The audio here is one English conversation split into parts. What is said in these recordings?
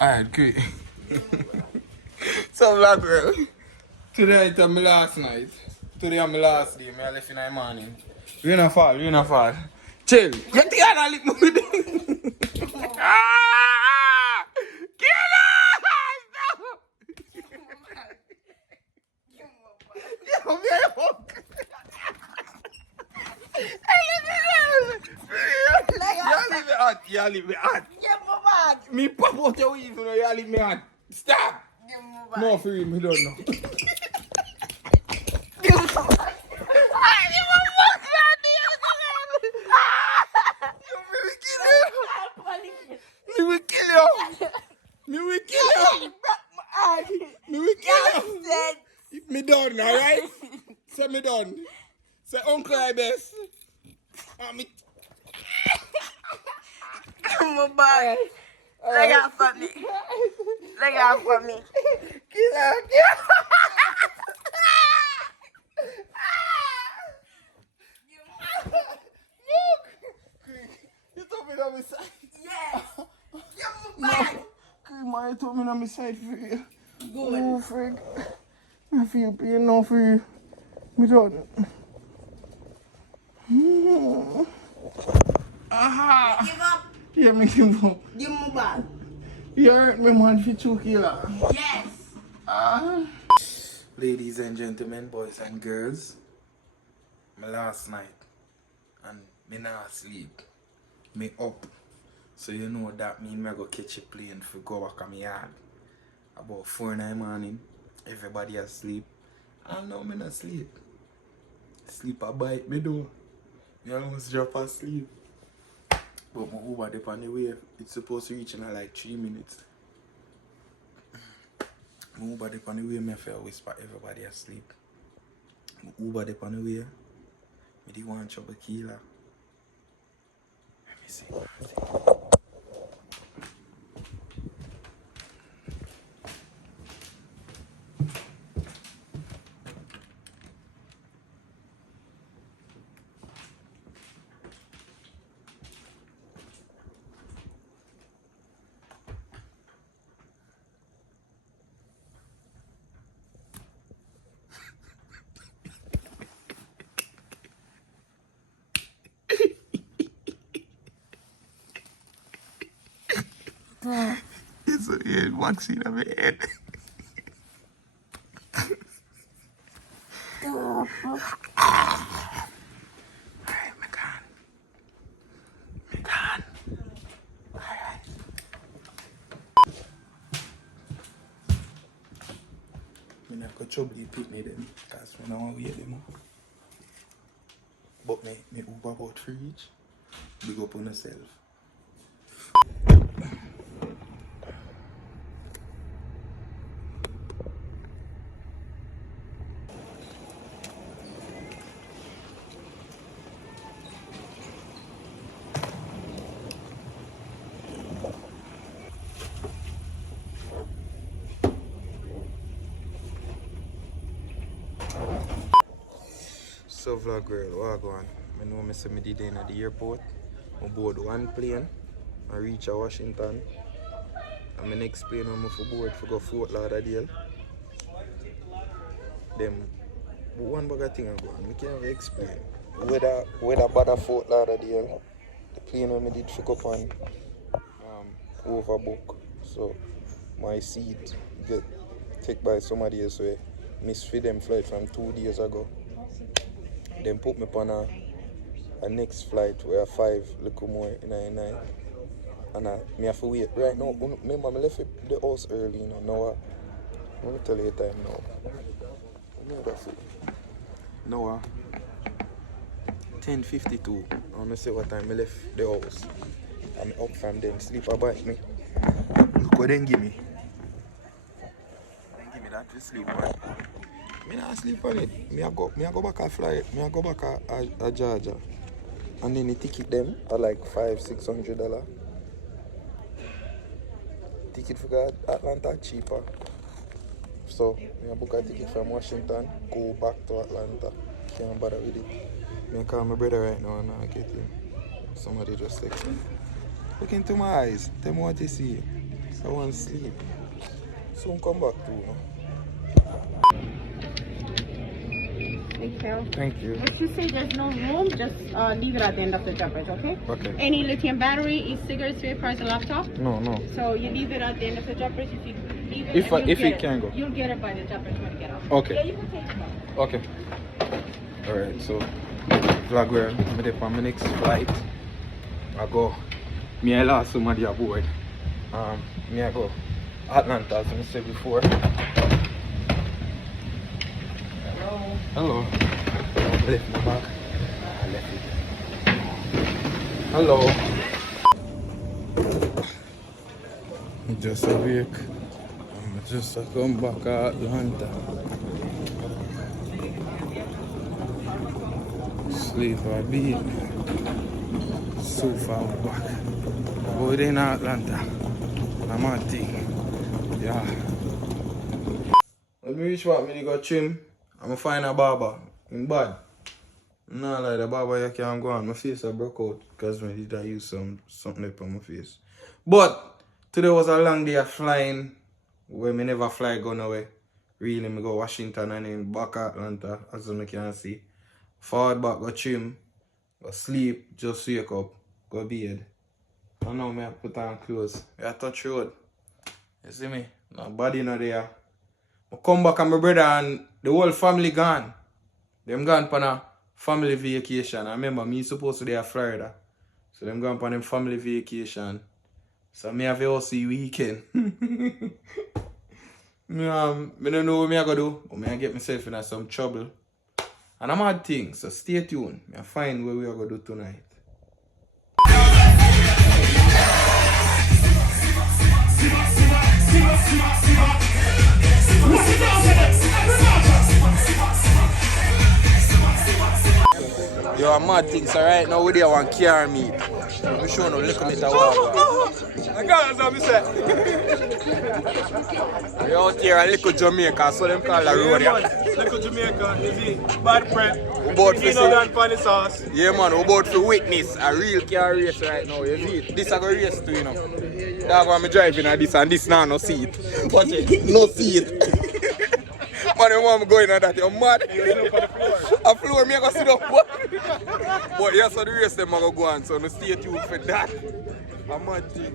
Alright, great. So, vlog girl. Today is my last night. Today is my last day. I left in the morning. Rain a fall, rain a fall. Chill. You think I don't lick me with it? Ah! Kill us! Yo, me a fuck. You leave me hot. Give me back. Me pop out your weave, you leave me hot. Stop. Give me back. No, for him, he don't know. Give me back. Me will kill you. Me will kill you. Me will kill you. Me done, alright? Say me done. Say uncle I best. Me. Give me back. Leg out for me. Leg out for me. Kill her. Look. You told me on my side. Yes. Give me back. Man, you told me on my side for you. Good. Oh, Fred. I feel pain now for you. Me done. Aha. Give up. Yeah, me give up. Give me back. You hurt me, man, for 2 kilo. Yes. Ladies and gentlemen, boys and girls, my last night, and me not sleep. Me up. So you know that mean me go catch a plane for go back on my yard. About 4 in the morning, everybody asleep. And now me not sleep. Sleep a bite me do. Me almost drop asleep. But my Uber dep on the way. It's supposed to reach in like 3 minutes. My Uber dep on the way, me feel whisper everybody asleep. My Uber dep on the way. Me di want chop a killer. Let me see. It's a head vaccine on my head. Alright, me gone. Me gone. Alright. Me not go trouble you pick me then, because when I want to wait them up. But me Uber about to reach. Big up on yourself. So vlog girl, what go on? I know I said I did in at the airport. I board 1 plane. I reach Washington. And my next plane I'm for board for go Fort Lauderdale. Them one bag thing I go on. I can't explain. Whether bother Fort Lauderdale, the plane I did for go on overbook. So my seat get taken by somebody else. So I missed for them flight from 2 days ago. Then put me on a next flight where 5 little more in a night. And me have to wait. Right now, remember I left the house early, you know. Now let me tell you the time now. Now 10:52. I want to say what time I left the house. I'm up from them, sleep about me. Look what they give me. They give me that to sleep on. Me not sleep on it. Me I go back a flight. Me I go back a Georgia. And then the ticket them are like $500-600. Ticket for Atlanta cheaper. So me I book a ticket from Washington, go back to Atlanta. Can't bother with it. Me I call my brother right now and I get him. Somebody just text me. Look into my eyes. Tell me what you see. I want to sleep. Soon come back too. Thank you. Thank you. If you say there's no room, just leave it at the end of the Trabass, okay? Okay. Any lithium battery, e-cigarettes, vapors, a laptop? No, no. So you leave it at the end of the Trabass. If you leave it, If it can go. You'll get it by the Trabass when you get off. Okay. Yeah, you can take it out. Okay. Alright, so vlog where I'm there for my next flight. I go. Me I lost somebody aboard. Me I go Atlanta as I said before. Hello. I left my bag. I left it. Hello. I'm just awake. I'm just come back to Atlanta. Sleep or beat. So far back. Boy, they in Atlanta. I'm on thing. Yeah. When me reach back, me go trim. I'm find a barber. I'm bad. No, like the barber you can't go on. My face I broke out because I did use something up on my face. But today was a long day of flying where me never fly go nowhere. Really, me go Washington and then back Atlanta, as you can see. Forward back, go trim, go sleep, just wake up, go bed. And now me I put on clothes. I touch road. You see me? No body not there. I come back and my brother and the whole family gone. Them gone on a family vacation. I remember me supposed to be in Florida. So them gone on them family vacation. So me have a house weekend. Me don't know what I go do. But I get myself in some trouble. And I'm mad thing, so stay tuned. I find what we are going to do tonight. Yo, I'm mad things, so right now we there want to carry me. I'm showing you a little bit of water. I got what I'm saying. We're out here a little Jamaica, so them call the road. Yeah, man. Little Jamaica, is it? Bad prep. Sauce. Yeah, man, we're about to witness a real car race right now. You see it? This is a race too, you know. That's why I'm driving at this and this now no seat. Watch it. No seat. Man, you want me going on that? You're mad. A floor, me I go sit up. But yes, so the race them I go on, so no stay tuned for that. I'm mad thing.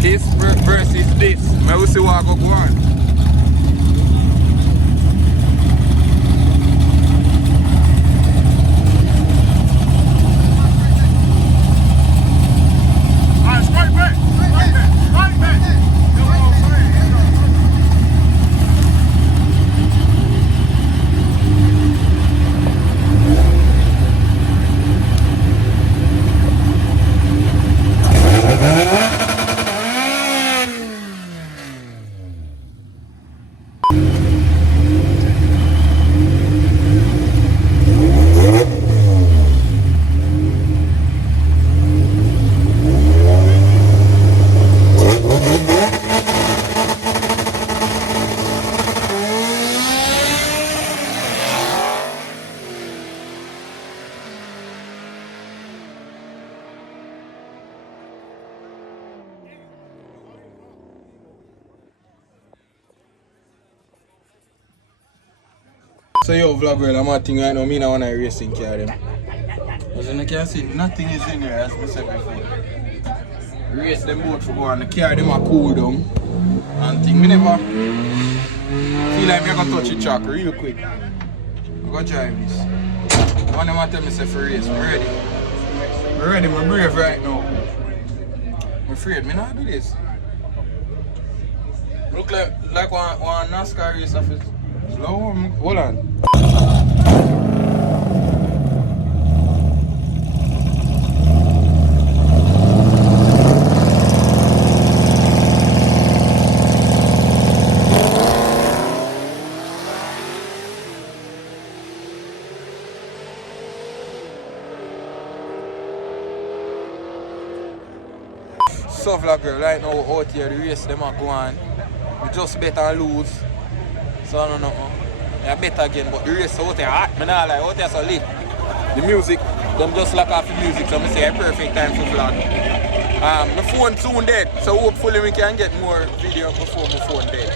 This versus this. I will see what I go on. So yo vlog world, I'm thing right now, me now want to racing car them. As you can see, nothing is in here as I said before. Race them both for go and the car them are cool down. And thing, me never feel like me gonna touch the track real quick. I'm gonna drive this. One of them tell me say for race, I'm ready. I'm ready, I'm brave right now. I'm afraid, me not do this. Look like one NASCAR race of it. Slow, hold on. so vlog girl, right now out here, the race them are going. We just bet and lose. So I don't know. I bet again, but the race out here hot. I not like out here so lit. The music, them just lock off the music, so I say a perfect time for vlog. My phone soon dead, so hopefully we can get more video before my phone dead.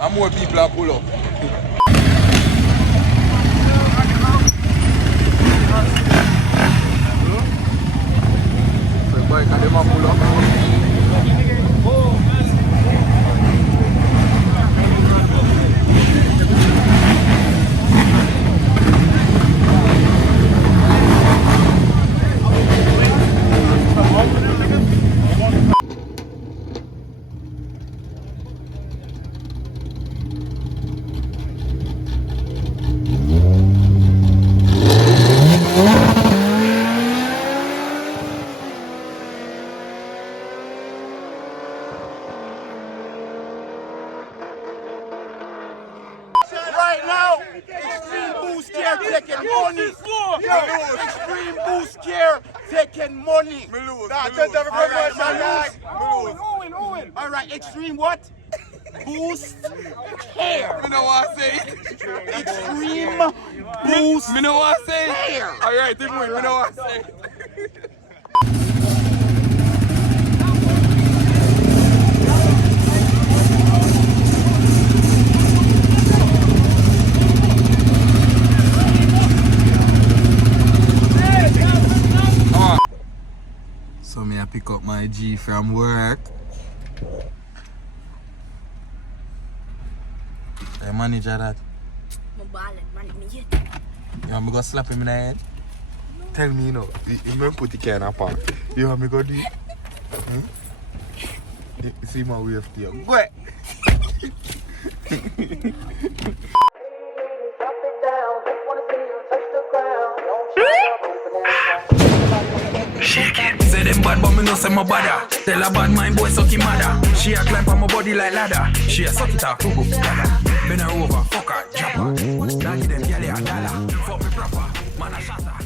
And more people are pull up. So boy, can them pull up? Right now, Extreme Boost Care taking money. Extreme Boost Care taking money. All right, Extreme what? Boost Care. You know what I say? Extreme Boost You know what I say? Care. Alright, you know what I say? So me I pick up my G from work. I manager that. You want me go slap him in the head? Tell me, you know, you may put the can apart. You want me go do it? You see my way of tear. Go ahead. Say them bad but me no say my bother. Tell a bad mind boy suck him mother. She a climb on my body like ladder. She a suck it off to go together. Bend her over, fuck her, drop her. Now give them gyal a dollar. Fuck me proper, man a shatter.